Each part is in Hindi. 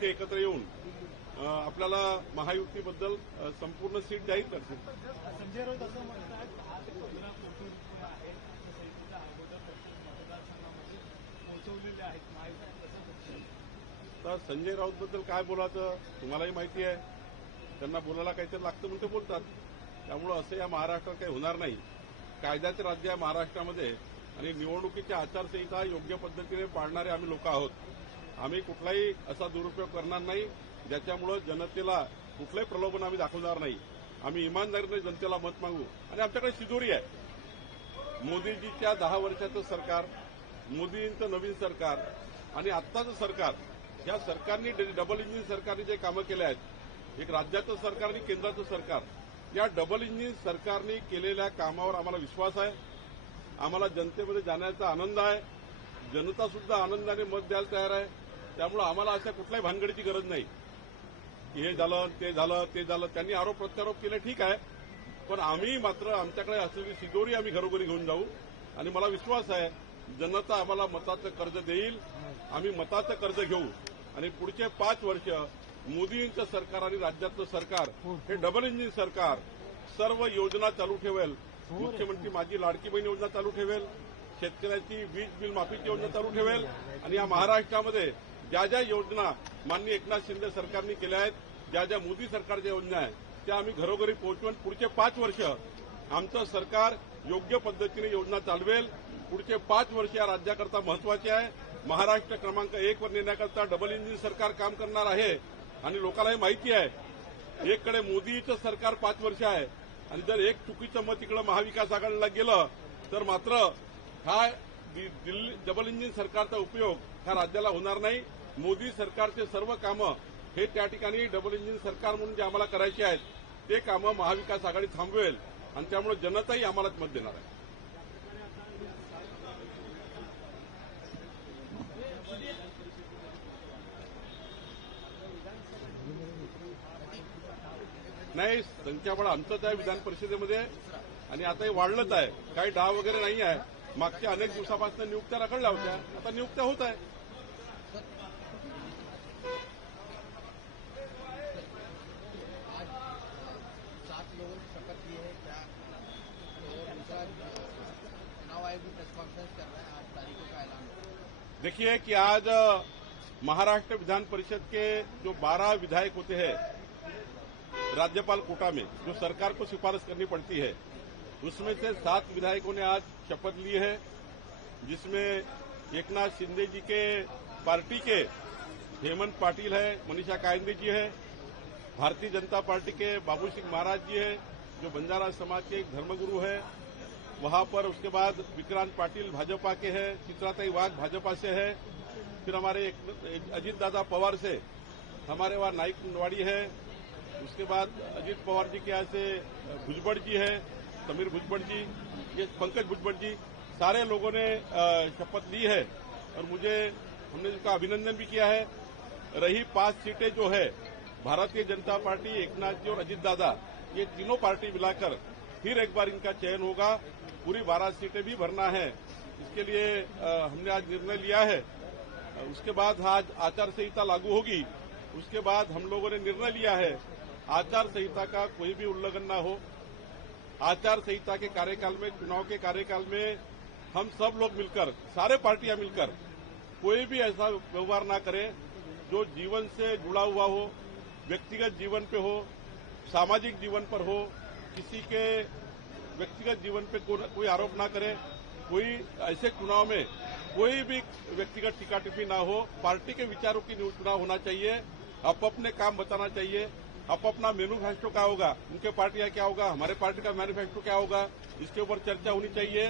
ते एकत्र येऊन आपल्याला महायुतीबद्दल संपूर्ण सीट जाहीर करतील. संजय राऊत असं म्हणतात 10 ते 15 कोटी रुपये आहेत समितीच्या अगोदर मतदारसंघामध्ये पोहोचवलेले आहेत महायुतीत कसं बघतो? तर संजय राऊतबद्दल काय बोलायचं तुम्हालाही माहिती आहे. त्यांना बोलायला काहीतरी लागतं म्हणून ते बोलतात. त्यामुळं असं या महाराष्ट्रात काही होणार नाही. कायद्याचे राज्य आहे महाराष्ट्रामध्ये आणि निवडणुकीची आचारसंहिता योग्य पद्धतीने पाळणारे आम्ही लोक आहोत. आम्ही कुठलाही असा दुरुपयोग करणार नाही ज्याच्यामुळे जनतेला कुठलंही प्रलोभन आम्ही दाखवणार नाही. आम्ही इमानदारीने जनतेला मत मागू आणि आमच्याकडे शिदोरी आहे. मोदीजीच्या 10 वर्षाचं सरकार, मोदींचं नवीन सरकार आणि आत्ताचं सरकार, या सरकारनी डबल इंजिन सरकारने जे कामं केले आहेत, एक राज्याचं सरकार आणि केंद्राचं सरकार, या डबल इंजिन सरकारने केलेल्या कामावर आम्हाला विश्वास आहे. आम्हाला जनतेमध्ये जाण्याचा आनंद आहे. जनता सुद्धा आनंदाने मत द्यायला तयार आहे. त्यामुळे आम्हाला अशा कुठल्याही भानगडीची गरज नाही. हे झालं ते झालं ते झालं, त्यांनी आरोप प्रत्यारोप केले ठीक आहे, पण आम्ही मात्र आमच्याकडे असलेली शिदोरी आम्ही घरोघरी घेऊन जाऊ आणि मला विश्वास आहे जनता आम्हाला मताचं कर्ज देईल. आम्ही मताचं कर्ज घेऊ आणि पुढचे 5 वर्ष मोदींचं सरकार आणि राज्यातलं सरकार हे डबल इंजिन सरकार सर्व योजना चालू ठेवेल. मुख्यमंत्री माझी लाडकी बहीण योजना चालू ठेवेल, शेतकऱ्याची वीज बिल माफीची योजना चालू ठेवेल आणि या महाराष्ट्रामध्ये ज्या ज्या योजना माननीय एकनाथ शिंदे सरकारने केल्या आहेत, ज्या ज्या मोदी सरकारच्या योजना आहेत, त्या आम्ही घरोघरी पोहोचवून पुढचे 5 वर्ष आमचं सरकार योग्य पद्धतीने योजना चालवेल. पुढचे 5 वर्ष या राज्याकरता महत्वाचे आहे. महाराष्ट्र क्रमांक 1 वर नेण्याकरता डबल इंजिन सरकार काम करणार आहे आणि लोकांना हे माहिती आहे. एककडे मोदीचं सरकार 5 वर्ष आहे आणि जर एक चुकीचं मत इकडे महाविकास आघाडीला गेलं तर मात्र हा दिल्ली डबल इंजिन सरकारचा उपयोग ह्या राज्याला होणार नाही. मोदी सरकारचे सर्व कामं हे त्या ठिकाणी डबल इंजिन सरकार म्हणून जे आम्हाला करायचे आहेत ते कामं महाविकास आघाडी थांबवेल आणि त्यामुळे जनताही आम्हालाच मत देणार आहे. नाही, संख्याबळ आमचंच आहे विधान परिषदेमध्ये आणि आता हे वाढलंच आहे. काही डाव वगैरे नाही आहे. मागच्या अनेक दिवसापासून नियुक्त्या रखडल्या होत्या, आता नियुक्त्या होत आहे. देखिए कि आज महाराष्ट्र विधान परिषद के जो 12 विधायक होते हैं राज्यपाल कोटा में, जो सरकार को सिफारिश करनी पड़ती है, उसमें से 7 विधायकों ने आज शपथ ली है, जिसमें एकनाथ शिंदे जी के पार्टी के हेमंत पाटिल है, मनीषा कायंदे जी है, भारतीय जनता पार्टी के बाबू सिंह महाराज जी है जो बंजारा समाज के एक धर्मगुरु है, वहां पर उसके बाद विक्रांत पाटिल भाजपा के हैं, चित्राताई वाघ भाजपा से है, फिर हमारे अजीत दादा पवार से हमारे वहां नाइक नवाड़ी है, उसके बाद अजीत पवार जी के यहाँ से भुजबड़ जी है, समीर भुजबड़ जी, ये पंकज भुजबड़ जी, सारे लोगों ने शपथ ली है और हमने इसका अभिनंदन भी किया है। रही 5 सीटें जो है भारतीय जनता पार्टी, एकनाथ जी और अजीत दादा, ये तीनों पार्टी मिलाकर फिर एक बार इनका चयन होगा। पूरी 12 सीटें भी भरना है, इसके लिए हमने आज निर्णय लिया है। उसके बाद आज आचार संहिता लागू होगी। उसके बाद हम लोगों ने निर्णय लिया है आचार संहिता का कोई भी उल्लंघन ना हो। आचार संहिता के कार्यकाल में, चुनाव के कार्यकाल में हम सब लोग मिलकर, सारे पार्टियां मिलकर कोई भी ऐसा व्यवहार ना करें जो जीवन से जुड़ा हुआ हो, व्यक्तिगत जीवन पे हो, सामाजिक जीवन पर हो, किसी के व्यक्तिगत जीवन पे कोई आरोप ना करे। कोई ऐसे चुनाव में कोई भी व्यक्तिगत टीका टिप्पणी ना हो। पार्टी के विचारों की चुनाव होना चाहिए। अपने काम बताना चाहिए। अपना मैनिफेस्टो क्या होगा, उनके पार्टी का क्या होगा, हमारे पार्टी का मैनिफेस्टो क्या होगा, इसके ऊपर चर्चा होनी चाहिए।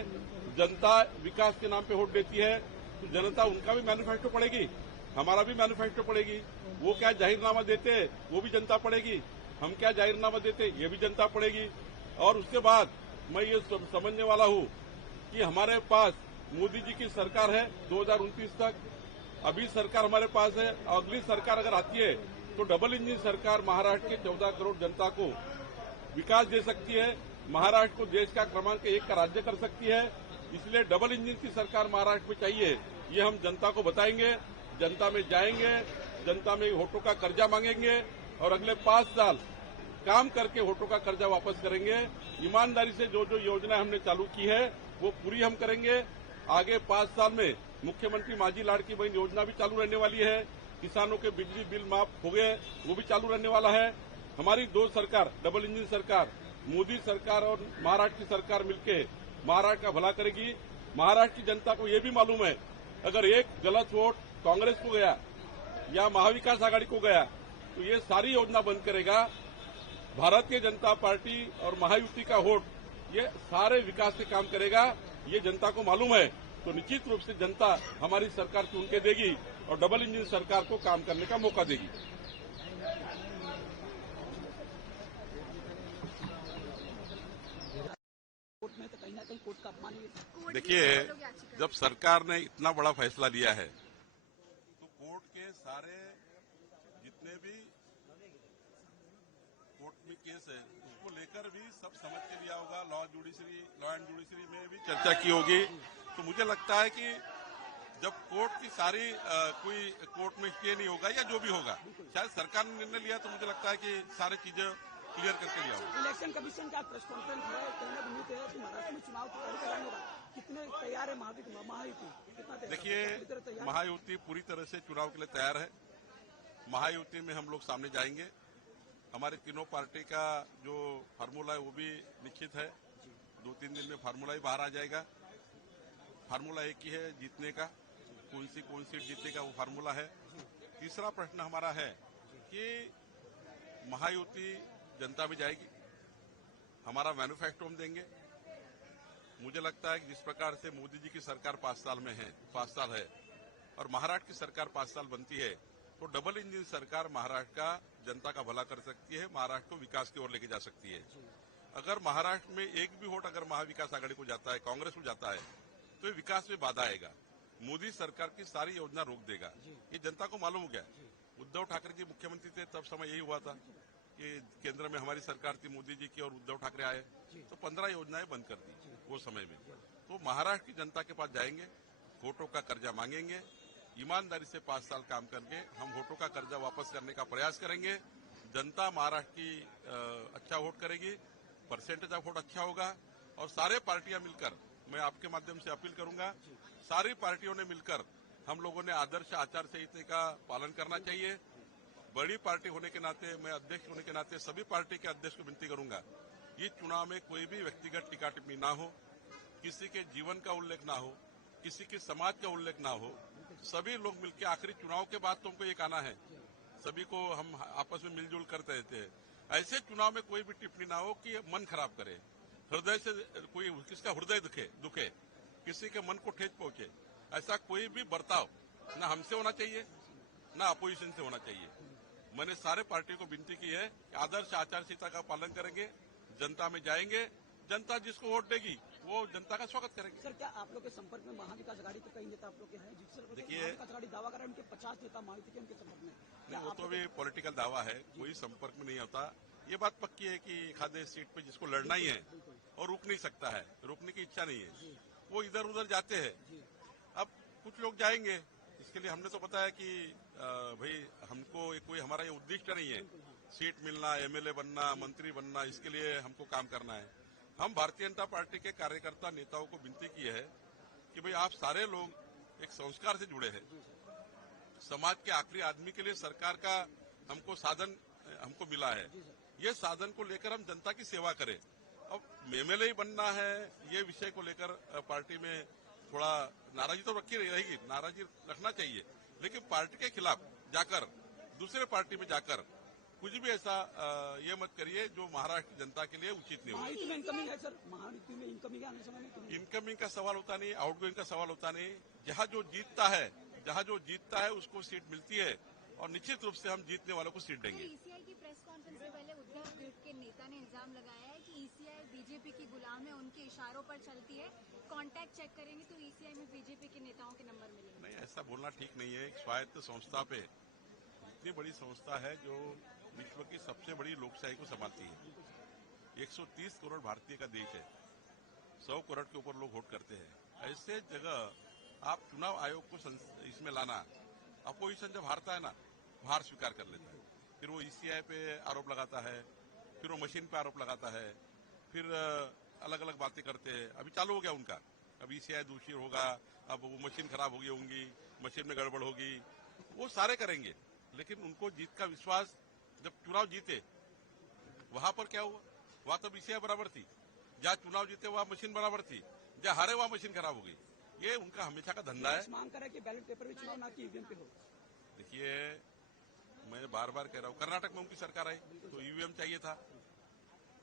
जनता विकास के नाम पे वोट देती है तो जनता उनका भी मैनिफेस्टो पड़ेगी, हमारा भी मैनिफेस्टो पड़ेगी। वो क्या जाहिरनामा देते वो भी जनता पड़ेगी, हम क्या जाहिरनामा देते ये भी जनता पड़ेगी। और उसके बाद मैं ये समझने वाला हूं कि हमारे पास मोदी जी की सरकार है 2029 तक। अभी सरकार हमारे पास है, अगली सरकार अगर आती है तो डबल इंजिन सरकार महाराष्ट्र के 14 करोड़ जनता को विकास दे सकती है, महाराष्ट्र को देश का क्रमांक 1 का राज्य कर सकती है। इसलिए डबल इंजिन की सरकार महाराष्ट्र में चाहिए, ये हम जनता को बताएंगे। जनता में जाएंगे, जनता में वोटों का कर्जा मांगेंगे और अगले 5 साल काम करके वोटों का कर्जा वापस करेंगे। ईमानदारी से जो जो योजना हमने चालू की है वो पूरी हम करेंगे। आगे 5 साल में मुख्यमंत्री माझी लाड़की बहन योजना भी चालू रहने वाली है। किसानों के बिजली बिल माफ हो गए, वो भी चालू रहने वाला है। हमारी 2 सरकार, डबल इंजन सरकार, मोदी सरकार और महाराष्ट्र की सरकार मिलकर महाराष्ट्र का भला करेगी। महाराष्ट्र की जनता को ये भी मालूम है, अगर एक गलत वोट कांग्रेस को गया या महाविकास आघाड़ी को गया तो ये सारी योजना बंद करेगा। भारतीय जनता पार्टी और महायुति का वोट ये सारे विकास के काम करेगा, ये जनता को मालूम है। तो निश्चित रूप से जनता हमारी सरकार चुन के देगी और डबल इंजन सरकार को काम करने का मौका देगी। कोर्ट में तो कहीं ना कहीं कोर्ट का अपमान है। देखिए, जब सरकार ने इतना बड़ा फैसला लिया है तो कोर्ट के सारे जितने भी कोर्ट में केस है उसको लेकर भी सब समझ के लिया होगा। लॉ एंड जुडिशरी में भी चर्चा की होगी। तो मुझे लगता है कि जब कोर्ट की सारी कोई कोर्ट में स्टे नहीं होगा या जो भी होगा, शायद सरकार ने निर्णय लिया, तो मुझे लगता है कि सारी चीजें क्लियर करके लिया होगा। इलेक्शन कमीशन का प्रेस कॉन्फ्रेंस है, कहना उम्मीद है कि महाराष्ट्र में चुनाव कराने होगा। कितने तैयार है महायुति? कितना तैयार? देखिए, महायुति पूरी तरह से चुनाव के लिए तैयार है। महायुति में हम लोग सामने जाएंगे। हमारे तीनों पार्टी का जो फार्मूला है वो भी निश्चित है। 2-3 दिन में फार्मूला ही बाहर आ जाएगा। फार्मूला एक ही है जीतने का, कौन सीट जीतने का वो फार्मूला है। तीसरा प्रश्न हमारा है कि महायुति जनता भी जाएगी, हमारा मैन्युफैक्चर हम देंगे। मुझे लगता है कि जिस प्रकार से मोदी जी की सरकार 5 साल है और महाराष्ट्र की सरकार 5 साल बनती है, तो डबल इंजन सरकार महाराष्ट्र का जनता का भला कर सकती है, महाराष्ट्र को विकास की ओर लेके जा सकती है। अगर महाराष्ट्र में एक भी वोट अगर महाविकास आघाड़ी को जाता है, कांग्रेस को जाता है, तो ये विकास में बाधा आएगा। मोदी सरकार की सारी योजना रोक देगा। ये जनता को मालूम हो गया। उद्धव ठाकरे जी मुख्यमंत्री थे तब समय यही हुआ था कि केंद्र में हमारी सरकार थी मोदी जी की और उद्धव ठाकरे आए तो 15 योजनाएं बंद कर दी वो समय में। तो महाराष्ट्र की जनता के पास जाएंगे, वोटों का कर्जा मांगेंगे, ईमानदारी से 5 साल काम करके हम वोटों का कर्जा वापस करने का प्रयास करेंगे। जनता महाराष्ट्र की अच्छा वोट करेगी, परसेंटेज ऑफ वोट अच्छा होगा और सारे पार्टियां मिलकर, मैं आपके माध्यम से अपील करूंगा, सारी पार्टियों ने मिलकर हम लोगों ने आदर्श आचार संहिता का पालन करना चाहिए। बड़ी पार्टी होने के नाते, मैं अध्यक्ष होने के नाते सभी पार्टी के अध्यक्ष को विनती करूंगा, ये चुनाव में कोई भी व्यक्तिगत टीका टिप्पणी ना हो, किसी के जीवन का उल्लेख ना हो, किसी के समाज का उल्लेख ना हो। सभी लोग मिलकर आखिरी चुनाव के बाद तुमको ये कहना है, सभी को हम आपस में मिलजुल करते रहते हैं। ऐसे चुनाव में कोई भी टिप्पणी ना हो कि मन खराब करे, हृदय से कोई किसका हृदय दुखे, किसी के मन को ठेस पहुंचे, ऐसा कोई भी बर्ताव न हमसे होना चाहिए न अपोजिशन से होना चाहिए। मैंने सारे पार्टियों को विनती की है कि आदर्श आचार संहिता का पालन करेंगे, जनता में जाएंगे, जनता जिसको वोट देगी वो जनता का स्वागत करेंगे। सर, क्या आप लोग के संपर्क में महाविकास आघाड़ी के कई नेता आप लोग के हैं? देखिए, महाविकास आघाड़ी दावा कर रहे हैं उनके 50 नेता महायुति के उनके संपर्क में। नहीं, वो तो भी पॉलिटिकल दावा है, कोई संपर्क में नहीं होता। ये बात पक्की है कि एक आधे सीट पे जिसको लड़ना ही है और रुक नहीं सकता है, रुकने की इच्छा नहीं है, वो इधर उधर जाते हैं। अब कुछ लोग जाएंगे, इसके लिए हमने तो बताया कि भाई हमको कोई हमारा ये उद्देश्य नहीं है सीट मिलना, एमएलए बनना, मंत्री बनना, इसके लिए हमको काम करना है। हम भारतीय जनता पार्टी के कार्यकर्ता नेताओं को विनती की है कि भाई आप सारे लोग एक संस्कार से जुड़े हैं, समाज के आखिरी आदमी के लिए सरकार का हमको साधन हमको मिला है, ये साधन को लेकर हम जनता की सेवा करें। अब एमएलए ही बनना है, ये विषय को लेकर पार्टी में थोड़ा नाराजगी तो रखी रहेगी, नाराजगी रखना चाहिए, लेकिन पार्टी के खिलाफ जाकर दूसरे पार्टी में जाकर कुछ भी ऐसा ये मत करिए जो महाराष्ट्र की जनता के लिए उचित नहीं होगा। इनकमिंग है सर, महायुति में इनकमिंग आने समय में इनकमिंग का सवाल होता नहीं, आउटगोइंग का सवाल होता नहीं। जहाँ जो जीतता है उसको सीट मिलती है और निश्चित रूप से हम जीतने वालों को सीट देंगे। ईसीआई की प्रेस कॉन्फ्रेंस से पहले उद्धव ग्रुप के नेता ने इल्जाम लगाया है कि ईसीआई बीजेपी की गुलाम है, उनके इशारों पर चलती है, कांटेक्ट चेक करेंगे तो ईसीआई में बीजेपी के नेताओं के नंबर मिलेंगे। नहीं, ऐसा बोलना ठीक नहीं है। एक स्वायत्त संस्था पे, इतनी बड़ी संस्था है जो विश्व की सबसे बड़ी लोकशाही को संभालती है, 130 करोड़ भारतीय का देश है, 100 करोड़ के ऊपर लोग वोट करते हैं। ऐसे जगह आप चुनाव आयोग को इसमें लाना, अपोजिशन जब हारता है ना हार स्वीकार कर लेता है। फिर वो ईसीआई पे आरोप लगाता है, फिर वो मशीन पे आरोप लगाता है, फिर अलग अलग बातें करते हैं। अभी चालू हो गया उनका, अब ईसीआई दोषी होगा, अब वो मशीन खराब होगी होंगी, मशीन में गड़बड़ होगी, वो सारे करेंगे। लेकिन उनको जीत का विश्वास, जब चुनाव जीते वहां पर क्या हुआ, वहां तो ईसीआई बराबर थी, जहां चुनाव जीते वहां मशीन बराबर थी, जहां हारे वहां मशीन खराब हो गई। ये उनका हमेशा का धंधा है। मांग करा कि बैलेट पेपर में चुनाव ना की ईवीएम पे हो। देखिए, मैं बार बार कह रहा हूं, कर्नाटक में उनकी सरकार आई तो ईवीएम चाहिए था,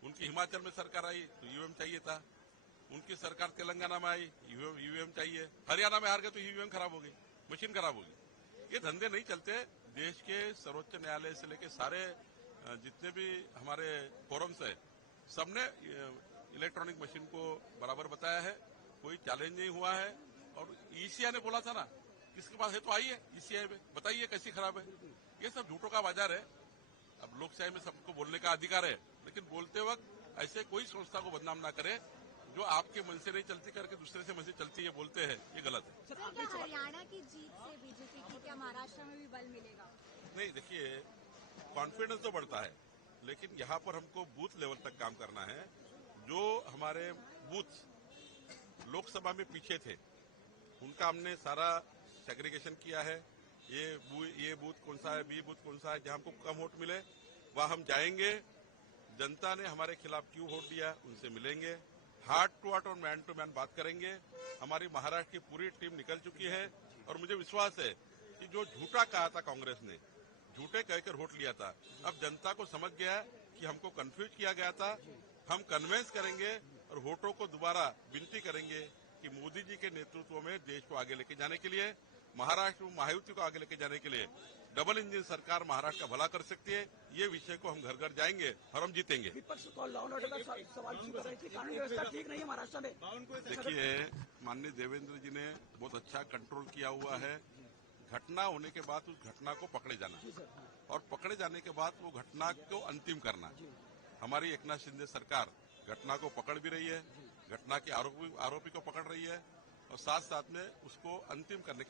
उनकी हिमाचल में सरकार आई तो ईवीएम चाहिए था, उनकी सरकार तेलंगाना में आई ईवीएम चाहिए, हरियाणा में हार गए तो ईवीएम खराब हो गई, मशीन खराब हो गई। ये धंधे नहीं चलते। देश के सर्वोच्च न्यायालय से लेकर सारे जितने भी हमारे फोरम्स है, सबने इलेक्ट्रॉनिक मशीन को बराबर बताया है, कोई चैलेंज नहीं हुआ है। और ईसीआई ने बोला था ना, किसके पास है तो आइए ईसीआई में बताइए कैसी खराब है। ये सब झूठों का बाजार है। अब लोकशाही में सबको बोलने का अधिकार है, लेकिन बोलते वक्त ऐसे कोई संस्था को बदनाम ना करे जो आपके मन से नहीं चलती करके दूसरे से मन से चलती है बोलते हैं, ये गलत है। सर, क्या हरियाणा की जीत से बीजेपी की क्या महाराष्ट्र में भी बल मिलेगा? नहीं, देखिए, कॉन्फिडेंस तो बढ़ता है, लेकिन यहाँ पर हमको बूथ लेवल तक काम करना है। जो हमारे बूथ लोकसभा में पीछे थे, उनका हमने सारा सेग्रीगेशन किया है। ये बूथ कौन सा है, बी बूथ कौन सा है, जहां हमको कम वोट मिले वहां हम जाएंगे, जनता ने हमारे खिलाफ क्यों वोट दिया उनसे मिलेंगे, हार्ट टू हार्ट और मैन टू मैन बात करेंगे। हमारी महाराष्ट्र की पूरी टीम निकल चुकी है और मुझे विश्वास है कि जो झूठा कहा था कांग्रेस ने, झूठे कहकर वोट लिया था, अब जनता को समझ गया कि हमको कंफ्यूज किया गया था। हम कन्विंस करेंगे और वोटों को दोबारा विनती करेंगे कि मोदी जी के नेतृत्व में देश को आगे लेके जाने के लिए, महाराष्ट्र में महायुति को आगे लेके जाने के लिए डबल इंजन सरकार महाराष्ट्र का भला कर सकती है। ये विषय को हम घर घर जाएंगे और हम जीतेंगे। विपक्ष को लॉ एंड ऑर्डर का सवाल शुरू कर रहे थे, कानून व्यवस्था ठीक नहीं है महाराष्ट्र में। देखिए, माननीय देवेंद्र जी ने बहुत अच्छा कंट्रोल किया हुआ है। घटना होने के बाद उस घटना को पकड़े जाना और पकड़े जाने के बाद वो घटना को अंतिम करना। हमारी एकनाथ शिंदे सरकार घटना को पकड़ भी रही है, घटना के आरोपी को पकड़ रही है और साथ साथ में उसको अंतिम करने का